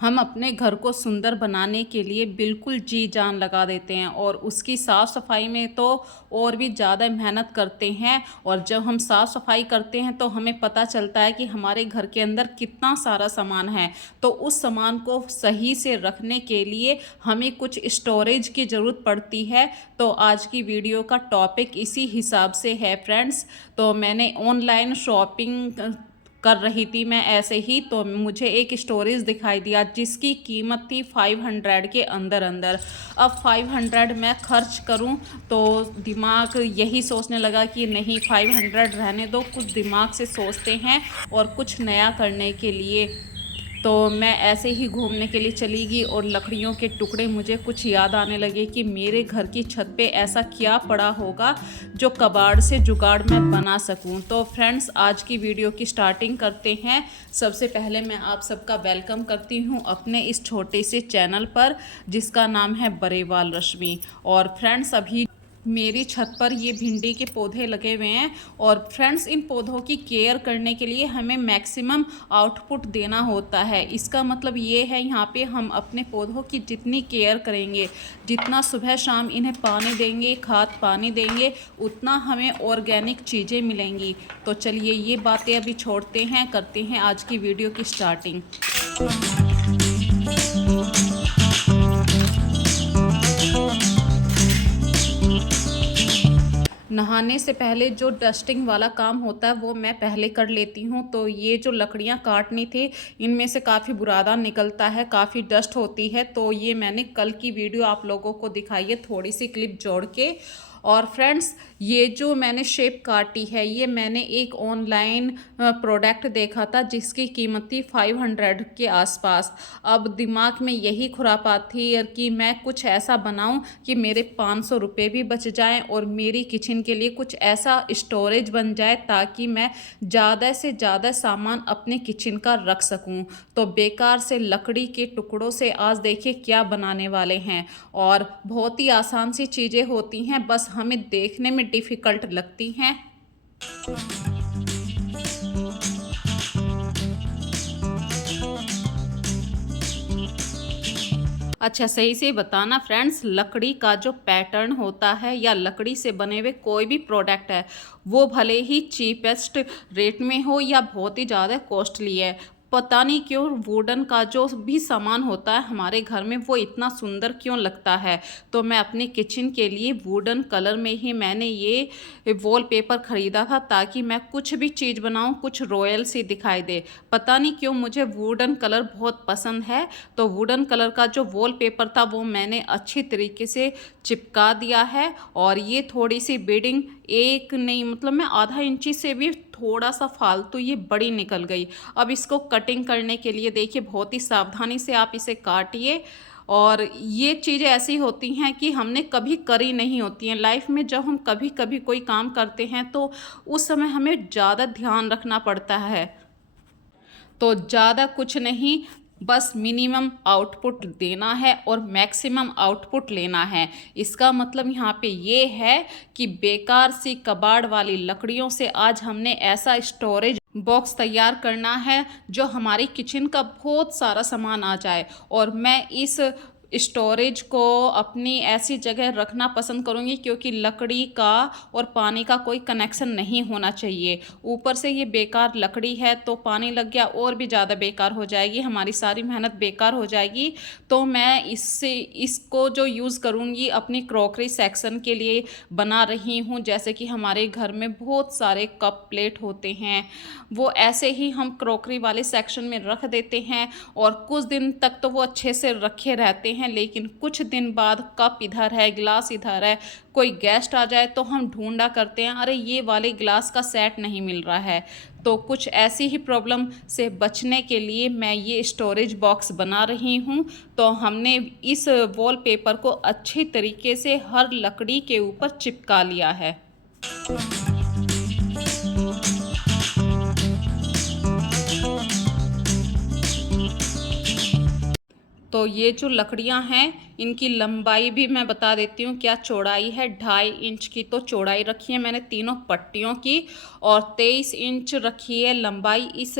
हम अपने घर को सुंदर बनाने के लिए बिल्कुल जी जान लगा देते हैं और उसकी साफ़ सफाई में तो और भी ज़्यादा मेहनत करते हैं। और जब हम साफ़ सफाई करते हैं तो हमें पता चलता है कि हमारे घर के अंदर कितना सारा सामान है। तो उस सामान को सही से रखने के लिए हमें कुछ स्टोरेज की ज़रूरत पड़ती है। तो आज की वीडियो का टॉपिक इसी हिसाब से है फ्रेंड्स। तो मैंने ऑनलाइन शॉपिंग कर रही थी मैं ऐसे ही, तो मुझे एक स्टोरेज दिखाई दिया जिसकी कीमत थी 500 के अंदर अंदर। अब 500 मैं खर्च करूं तो दिमाग यही सोचने लगा कि नहीं, 500 रहने दो, कुछ दिमाग से सोचते हैं और कुछ नया करने के लिए। तो मैं ऐसे ही घूमने के लिए चली गई और लकड़ियों के टुकड़े मुझे कुछ याद आने लगे कि मेरे घर की छत पे ऐसा क्या पड़ा होगा जो कबाड़ से जुगाड़ मैं बना सकूं। तो फ्रेंड्स, आज की वीडियो की स्टार्टिंग करते हैं। सबसे पहले मैं आप सबका वेलकम करती हूं अपने इस छोटे से चैनल पर जिसका नाम है बरेवाल रश्मि। और फ्रेंड्स, अभी मेरी छत पर ये भिंडी के पौधे लगे हुए हैं। और फ्रेंड्स, इन पौधों की केयर करने के लिए हमें मैक्सिमम आउटपुट देना होता है। इसका मतलब ये है, यहाँ पे हम अपने पौधों की जितनी केयर करेंगे, जितना सुबह शाम इन्हें पानी देंगे, खाद पानी देंगे, उतना हमें ऑर्गेनिक चीज़ें मिलेंगी। तो चलिए ये बातें अभी छोड़ते हैं, करते हैं आज की वीडियो की स्टार्टिंग। नहाने से पहले जो डस्टिंग वाला काम होता है वो मैं पहले कर लेती हूँ। तो ये जो लकड़ियाँ काटनी थी, इनमें से काफ़ी बुरादा निकलता है, काफ़ी डस्ट होती है। तो ये मैंने कल की वीडियो आप लोगों को दिखाई है, थोड़ी सी क्लिप जोड़ के। और फ्रेंड्स, ये जो मैंने शेप काटी है, ये मैंने एक ऑनलाइन प्रोडक्ट देखा था जिसकी कीमत थी 500 के आसपास। अब दिमाग में यही खुरापात थी कि मैं कुछ ऐसा बनाऊं कि मेरे 500 रुपये भी बच जाएं और मेरी किचन के लिए कुछ ऐसा स्टोरेज बन जाए ताकि मैं ज़्यादा से ज़्यादा सामान अपने किचन का रख सकूं। तो बेकार से लकड़ी के टुकड़ों से आज देखिए क्या बनाने वाले हैं। और बहुत ही आसान सी चीज़ें होती हैं, बस हमें देखने में डिफ़िकल्ट लगती हैं। अच्छा, सही से बताना फ्रेंड्स, लकड़ी का जो पैटर्न होता है या लकड़ी से बने हुए कोई भी प्रोडक्ट है, वो भले ही चीपेस्ट रेट में हो या बहुत ही ज़्यादा कॉस्टली है, पता नहीं क्यों वुडन का जो भी सामान होता है हमारे घर में वो इतना सुंदर क्यों लगता है। तो मैं अपने किचन के लिए वुडन कलर में ही मैंने ये वॉलपेपर ख़रीदा था ताकि मैं कुछ भी चीज़ बनाऊं कुछ रॉयल सी दिखाई दे। पता नहीं क्यों मुझे वुडन कलर बहुत पसंद है। तो वुडन कलर का जो वॉलपेपर था वो मैंने अच्छी तरीके से चिपका दिया है। और ये थोड़ी सी बीडिंग एक नहीं, मतलब मैं आधा इंची से भी थोड़ा सा फालतू ये बड़ी निकल गई। अब इसको कटिंग करने के लिए देखिए बहुत ही सावधानी से आप इसे काटिए। और ये चीज़ें ऐसी होती हैं कि हमने कभी करी नहीं होती हैं लाइफ में। जब हम कभी कभी कोई काम करते हैं तो उस समय हमें ज़्यादा ध्यान रखना पड़ता है। तो ज़्यादा कुछ नहीं, बस मिनिमम आउटपुट देना है और मैक्सिमम आउटपुट लेना है। इसका मतलब यहाँ पे ये है कि बेकार सी कबाड़ वाली लकड़ियों से आज हमने ऐसा स्टोरेज बॉक्स तैयार करना है जो हमारी किचन का बहुत सारा सामान आ जाए। और मैं इस स्टोरेज को अपनी ऐसी जगह रखना पसंद करूँगी क्योंकि लकड़ी का और पानी का कोई कनेक्शन नहीं होना चाहिए। ऊपर से ये बेकार लकड़ी है तो पानी लग गया और भी ज़्यादा बेकार हो जाएगी, हमारी सारी मेहनत बेकार हो जाएगी। तो मैं इसको जो यूज़ करूँगी अपनी क्रॉकरी सेक्शन के लिए बना रही हूँ। जैसे कि हमारे घर में बहुत सारे कप प्लेट होते हैं, वो ऐसे ही हम क्रॉकरी वाले सेक्शन में रख देते हैं और कुछ दिन तक तो वो अच्छे से रखे रहते हैं। लेकिन कुछ दिन बाद कप इधर है, गिलास इधर है, कोई गेस्ट आ जाए तो हम ढूंढा करते हैं, अरे ये वाले गिलास का सेट नहीं मिल रहा है। तो कुछ ऐसी ही प्रॉब्लम से बचने के लिए मैं ये स्टोरेज बॉक्स बना रही हूँ। तो हमने इस वॉलपेपर को अच्छी तरीके से हर लकड़ी के ऊपर चिपका लिया है। तो ये जो लकड़ियाँ हैं इनकी लंबाई भी मैं बता देती हूँ क्या चौड़ाई है। 2.5 इंच की तो चौड़ाई रखी है मैंने तीनों पट्टियों की, और 23 इंच रखी है लंबाई इस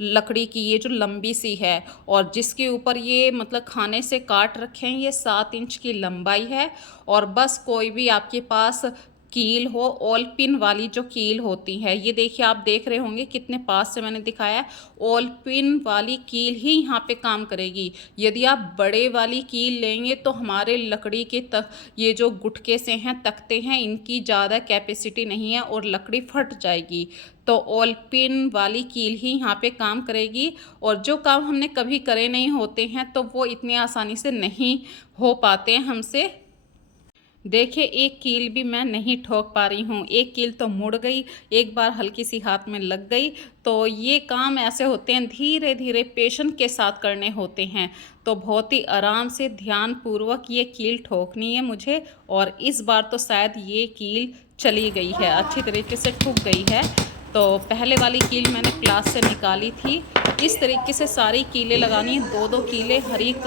लकड़ी की, ये जो लंबी सी है। और जिसके ऊपर ये मतलब खाने से काट रखे हैं ये 7 इंच की लंबाई है। और बस कोई भी आपके पास कील हो, ऑल पिन वाली जो कील होती है, ये देखिए आप देख रहे होंगे कितने पास से मैंने दिखाया है। ऑल पिन वाली कील ही यहाँ पे काम करेगी। यदि आप बड़े वाली कील लेंगे तो हमारे लकड़ी के ये जो गुटके से हैं तख्ते हैं इनकी ज़्यादा कैपेसिटी नहीं है और लकड़ी फट जाएगी। तो ऑल पिन वाली कील ही यहाँ पे काम करेगी। और जो काम हमने कभी करे नहीं होते हैं तो वो इतनी आसानी से नहीं हो पाते हैं हमसे। देखिए एक कील भी मैं नहीं ठोक पा रही हूँ, एक कील तो मुड़ गई, एक बार हल्की सी हाथ में लग गई। तो ये काम ऐसे होते हैं धीरे धीरे पेशेंस के साथ करने होते हैं। तो बहुत ही आराम से ध्यान पूर्वक ये कील ठोकनी है मुझे। और इस बार तो शायद ये कील चली गई है, अच्छी तरीके से ठुक गई है। तो पहले वाली कील मैंने क्लास से निकाली थी। इस तरीके से सारी कीलें लगानी है, दो दो कीलें हर एक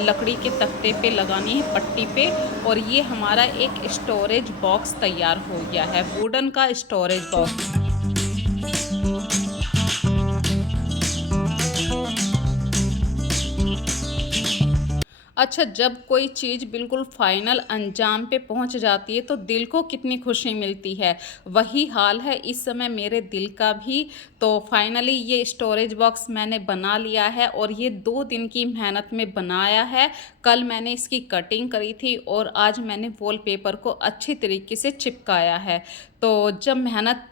लकड़ी के तख्ते पे लगानी है पट्टी पे। और ये हमारा एक स्टोरेज बॉक्स तैयार हो गया है, वुडन का स्टोरेज बॉक्स। अच्छा, जब कोई चीज़ बिल्कुल फाइनल अंजाम पे पहुंच जाती है तो दिल को कितनी खुशी मिलती है। वही हाल है इस समय मेरे दिल का भी। तो फाइनली ये स्टोरेज बॉक्स मैंने बना लिया है और ये 2 दिन की मेहनत में बनाया है। कल मैंने इसकी कटिंग करी थी और आज मैंने वॉलपेपर को अच्छी तरीके से चिपकाया है। तो जब मेहनत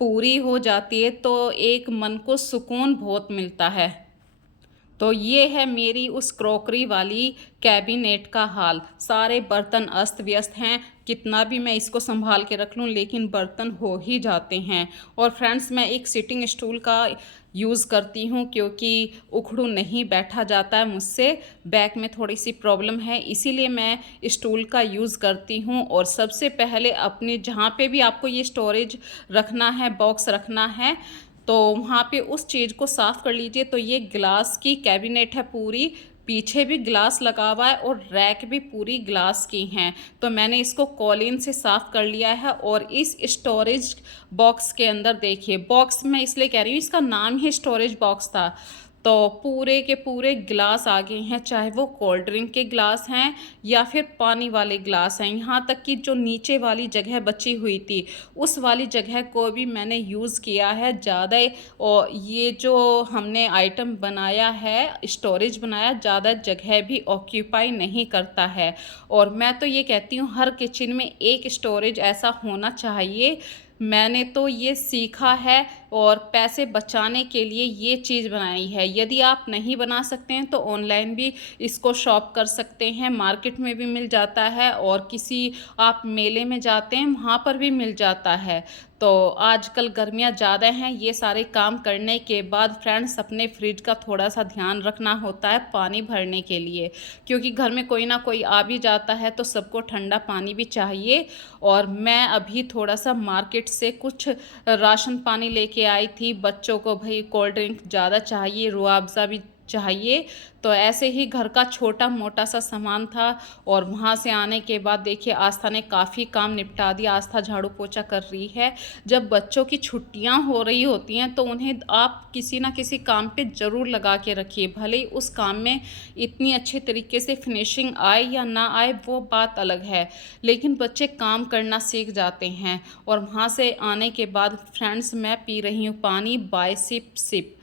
पूरी हो जाती है तो एक मन को सुकून बहुत मिलता है। तो ये है मेरी उस क्रॉकरी वाली कैबिनेट का हाल। सारे बर्तन अस्त व्यस्त हैं, कितना भी मैं इसको संभाल के रख लूँ लेकिन बर्तन हो ही जाते हैं। और फ्रेंड्स मैं एक सिटिंग स्टूल का यूज़ करती हूँ क्योंकि उखड़ू नहीं बैठा जाता है मुझसे, बैक में थोड़ी सी प्रॉब्लम है, इसीलिए मैं स्टूल का यूज़ करती हूँ। और सबसे पहले अपने जहाँ पे भी आपको ये स्टोरेज रखना है, बॉक्स रखना है, तो वहाँ पे उस चीज़ को साफ़ कर लीजिए। तो ये ग्लास की कैबिनेट है पूरी, पीछे भी ग्लास लगा हुआ है और रैक भी पूरी ग्लास की हैं। तो मैंने इसको कॉलिन से साफ़ कर लिया है। और इस स्टोरेज बॉक्स के अंदर देखिए, बॉक्स मैं इसलिए कह रही हूँ इसका नाम ही स्टोरेज बॉक्स था। तो पूरे के पूरे ग्लास आ गए हैं, चाहे वो कोल्ड ड्रिंक के ग्लास हैं या फिर पानी वाले ग्लास हैं। यहाँ तक कि जो नीचे वाली जगह बची हुई थी उस वाली जगह को भी मैंने यूज़ किया है ज़्यादा। और ये जो हमने आइटम बनाया है, स्टोरेज बनाया, ज़्यादा जगह भी ऑक्यूपाई नहीं करता है। और मैं तो ये कहती हूँ हर किचन में एक स्टोरेज ऐसा होना चाहिए। मैंने तो ये सीखा है और पैसे बचाने के लिए ये चीज़ बनाई है। यदि आप नहीं बना सकते हैं तो ऑनलाइन भी इसको शॉप कर सकते हैं, मार्केट में भी मिल जाता है और किसी आप मेले में जाते हैं वहाँ पर भी मिल जाता है। तो आजकल गर्मियाँ ज़्यादा हैं, ये सारे काम करने के बाद फ्रेंड्स अपने फ्रिज का थोड़ा सा ध्यान रखना होता है पानी भरने के लिए, क्योंकि घर में कोई ना कोई आ भी जाता है तो सबको ठंडा पानी भी चाहिए। और मैं अभी थोड़ा सा मार्केट से कुछ राशन पानी लेके आई थी, बच्चों को भाई कोल्ड ड्रिंक ज़्यादा चाहिए, रूह अफ़ज़ा भी चाहिए। तो ऐसे ही घर का छोटा मोटा सा सामान था। और वहाँ से आने के बाद देखिए आस्था ने काफ़ी काम निपटा दिया। आस्था झाड़ू पोछा कर रही है। जब बच्चों की छुट्टियाँ हो रही होती हैं तो उन्हें आप किसी ना किसी काम पे ज़रूर लगा के रखिए, भले ही उस काम में इतनी अच्छे तरीके से फिनिशिंग आए या ना आए वो बात अलग है, लेकिन बच्चे काम करना सीख जाते हैं। और वहाँ से आने के बाद फ्रेंड्स मैं पी रही हूँ पानी बाय सिप सिप।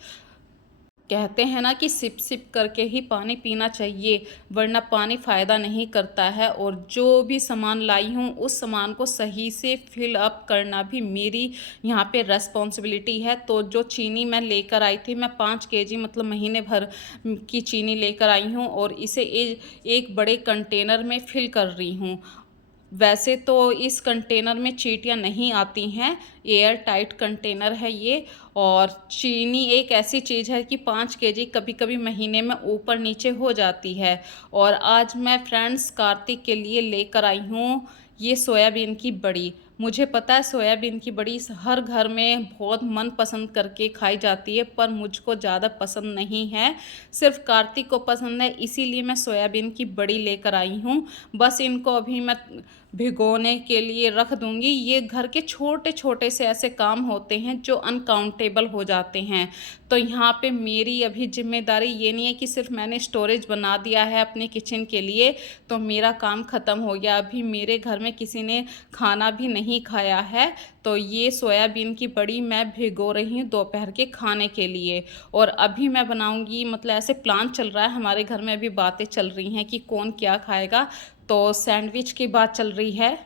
कहते हैं ना कि सिप सिप करके ही पानी पीना चाहिए, वरना पानी फ़ायदा नहीं करता है। और जो भी सामान लाई हूँ उस सामान को सही से फिल अप करना भी मेरी यहाँ पे रेस्पॉन्सिबिलिटी है। तो जो चीनी मैं लेकर आई थी, मैं 5 kg मतलब महीने भर की चीनी लेकर आई हूँ और इसे एक बड़े कंटेनर में फिल कर रही हूँ। वैसे तो इस कंटेनर में चींटियाँ नहीं आती हैं, एयर टाइट कंटेनर है ये। और चीनी एक ऐसी चीज़ है कि 5 kg कभी कभी महीने में ऊपर नीचे हो जाती है। और आज मैं फ्रेंड्स कार्तिक के लिए लेकर आई हूँ ये सोयाबीन की बड़ी। मुझे पता है सोयाबीन की बड़ी हर घर में बहुत मन पसंद करके खाई जाती है, पर मुझको ज़्यादा पसंद नहीं है। सिर्फ़ कार्तिक को पसंद है, इसीलिए मैं सोयाबीन की बड़ी लेकर आई हूँ। बस इनको अभी मैं भिगोने के लिए रख दूँगी। ये घर के छोटे-छोटे से ऐसे काम होते हैं जो अनकाउंटेबल हो जाते हैं। तो यहाँ पे मेरी अभी ज़िम्मेदारी ये नहीं है कि सिर्फ़ मैंने स्टोरेज बना दिया है अपने किचन के लिए, तो मेरा काम ख़त्म हो गया। अभी मेरे घर में किसी ने खाना भी नहीं खाया है, तो ये सोयाबीन की बड़ी मैं भिगो रही हूँ दोपहर के खाने के लिए। और अभी मैं बनाऊँगी, मतलब ऐसे प्लान चल रहा है हमारे घर में, अभी बातें चल रही हैं कि कौन क्या खाएगा, तो सैंडविच की बात चल रही है।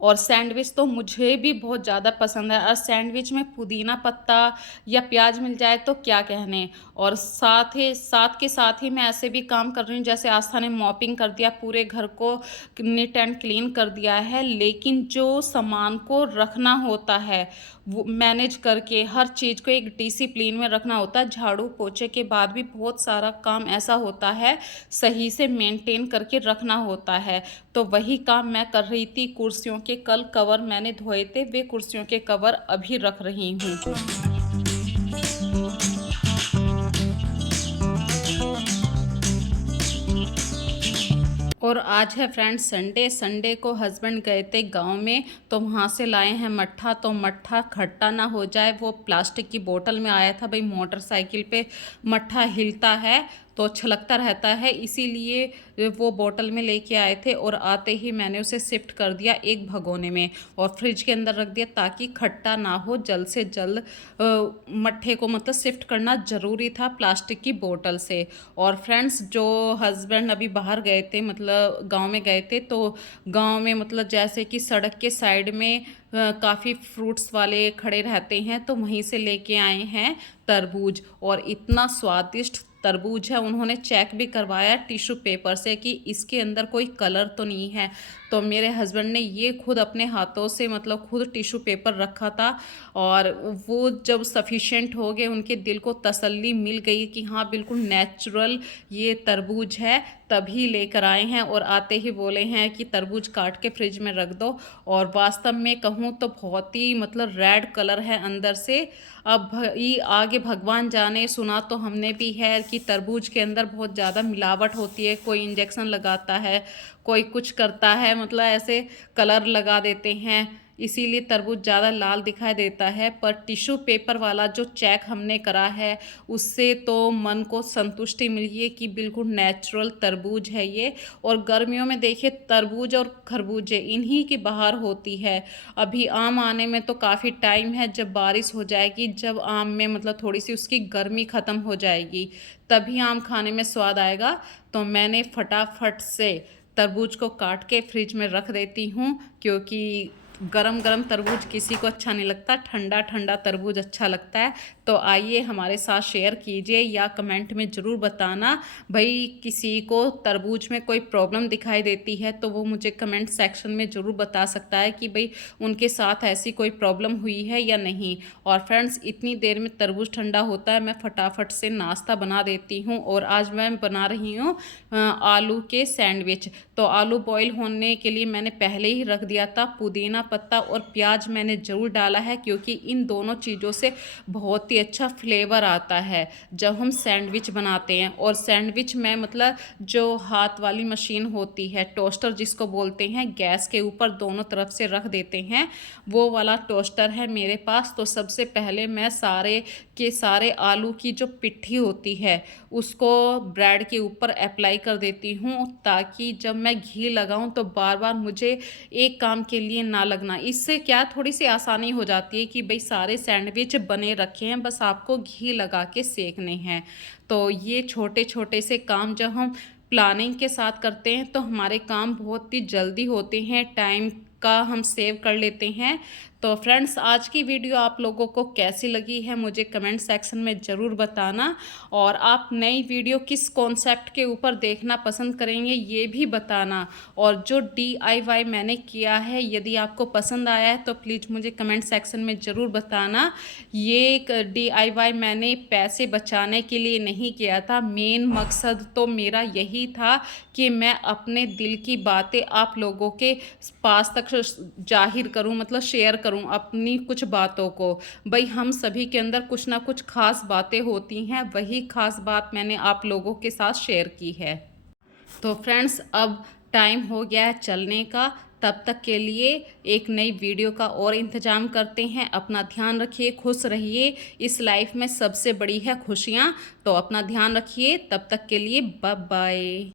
और सैंडविच तो मुझे भी बहुत ज़्यादा पसंद है, और सैंडविच में पुदीना पत्ता या प्याज मिल जाए तो क्या कहने। और साथ के साथ ही मैं ऐसे भी काम कर रही हूँ, जैसे आस्था ने मॉपिंग कर दिया, पूरे घर को नीट एंड क्लीन कर दिया है, लेकिन जो सामान को रखना होता है वो मैनेज करके, हर चीज़ को एक डिसिप्लिन में रखना होता है। झाड़ू पोछे के बाद भी बहुत सारा काम ऐसा होता है, सही से मेंटेन करके रखना होता है। तो वही काम मैं कर रही थी। कुर्सियों के कल कवर मैंने धोए थे, वे कुर्सियों के कवर अभी रख रही हूँ। और आज है फ्रेंड्स संडे। संडे को हस्बैंड गए थे गांव में, तो वहाँ से लाए हैं मट्ठा। तो मट्ठा खट्टा ना हो जाए, वो प्लास्टिक की बोतल में आया था। भाई मोटरसाइकिल पे मट्ठा हिलता है तो छलकता रहता है, इसीलिए वो बोतल में लेके आए थे। और आते ही मैंने उसे शिफ्ट कर दिया एक भगोने में और फ्रिज के अंदर रख दिया, ताकि खट्टा ना हो। जल्द से जल्द मट्ठे को मतलब शिफ्ट करना ज़रूरी था प्लास्टिक की बोतल से। और फ्रेंड्स, जो हस्बैंड अभी बाहर गए थे, मतलब गांव में गए थे, तो गांव में मतलब जैसे कि सड़क के साइड में काफ़ी फ्रूट्स वाले खड़े रहते हैं, तो वहीं से लेके आए हैं तरबूज। और इतना स्वादिष्ट तरबूज है, उन्होंने चेक भी करवाया टिश्यू पेपर से कि इसके अंदर कोई कलर तो नहीं है। तो मेरे हस्बैंड ने ये खुद अपने हाथों से मतलब खुद टिश्यू पेपर रखा था, और वो जब सफिशेंट हो गए, उनके दिल को तसल्ली मिल गई कि हाँ बिल्कुल नेचुरल ये तरबूज है, तभी लेकर आए हैं। और आते ही बोले हैं कि तरबूज काट के फ्रिज में रख दो। और वास्तव में कहूँ तो बहुत ही मतलब रेड कलर है अंदर से। अब भाई आगे भगवान जाने, सुना तो हमने भी है कि तरबूज के अंदर बहुत ज़्यादा मिलावट होती है, कोई इंजेक्शन लगाता है, कोई कुछ करता है, मतलब ऐसे कलर लगा देते हैं, इसीलिए तरबूज ज़्यादा लाल दिखाई देता है। पर टिश्यू पेपर वाला जो चेक हमने करा है, उससे तो मन को संतुष्टि मिली है कि बिल्कुल नेचुरल तरबूज है ये। और गर्मियों में देखिए तरबूज और खरबूजे इन्हीं की बहार होती है। अभी आम आने में तो काफ़ी टाइम है, जब बारिश हो जाएगी, जब आम में मतलब थोड़ी सी उसकी गर्मी ख़त्म हो जाएगी, तभी आम खाने में स्वाद आएगा। तो मैंने फटाफट से तरबूज को काट के फ्रिज में रख देती हूँ, क्योंकि गरम गरम तरबूज किसी को अच्छा नहीं लगता, ठंडा ठंडा तरबूज अच्छा लगता है। तो आइए हमारे साथ शेयर कीजिए या कमेंट में ज़रूर बताना, भाई किसी को तरबूज में कोई प्रॉब्लम दिखाई देती है तो वो मुझे कमेंट सेक्शन में ज़रूर बता सकता है कि भाई उनके साथ ऐसी कोई प्रॉब्लम हुई है या नहीं। और फ्रेंड्स, इतनी देर में तरबूज ठंडा होता है, मैं फटाफट से नाश्ता बना देती हूँ। और आज मैं बना रही हूँ आलू के सैंडविच। तो आलू बॉईल होने के लिए मैंने पहले ही रख दिया था। पुदीना पत्ता और प्याज मैंने ज़रूर डाला है, क्योंकि इन दोनों चीज़ों से बहुत ही अच्छा फ्लेवर आता है जब हम सैंडविच बनाते हैं। और सैंडविच में मतलब जो हाथ वाली मशीन होती है, टोस्टर जिसको बोलते हैं, गैस के ऊपर दोनों तरफ से रख देते हैं, वो वाला टोस्टर है मेरे पास। तो सबसे पहले मैं सारे के सारे आलू की जो पिट्ठी होती है उसको ब्रेड के ऊपर अप्लाई कर देती हूँ, ताकि जब मैं घी लगाऊँ तो बार बार मुझे एक काम के लिए ना लगना। इससे क्या थोड़ी सी आसानी हो जाती है कि भाई सारे सैंडविच बने रखे हैं, बस आपको घी लगा के सेकने हैं। तो ये छोटे छोटे से काम जब हम प्लानिंग के साथ करते हैं तो हमारे काम बहुत ही जल्दी होते हैं, टाइम का हम सेव कर लेते हैं। तो फ्रेंड्स, आज की वीडियो आप लोगों को कैसी लगी है मुझे कमेंट सेक्शन में ज़रूर बताना, और आप नई वीडियो किस कॉन्सेप्ट के ऊपर देखना पसंद करेंगे ये भी बताना। और जो DIY मैंने किया है, यदि आपको पसंद आया है तो प्लीज़ मुझे कमेंट सेक्शन में ज़रूर बताना। ये एक DIY मैंने पैसे बचाने के लिए नहीं किया था, मेन मकसद तो मेरा यही था कि मैं अपने दिल की बातें आप लोगों के पास तक जाहिर करूं, मतलब शेयर करूं अपनी कुछ बातों को। भाई, हम सभी के अंदर कुछ ना कुछ खास बातें होती हैं, वही खास बात मैंने आप लोगों के साथ शेयर की है। तो फ्रेंड्स, अब टाइम हो गया है चलने का। तब तक के लिए एक नई वीडियो का और इंतज़ाम करते हैं। अपना ध्यान रखिए, खुश रहिए। इस लाइफ में सबसे बड़ी है खुशियाँ। तो अपना ध्यान रखिए। तब तक के लिए बाय बाय।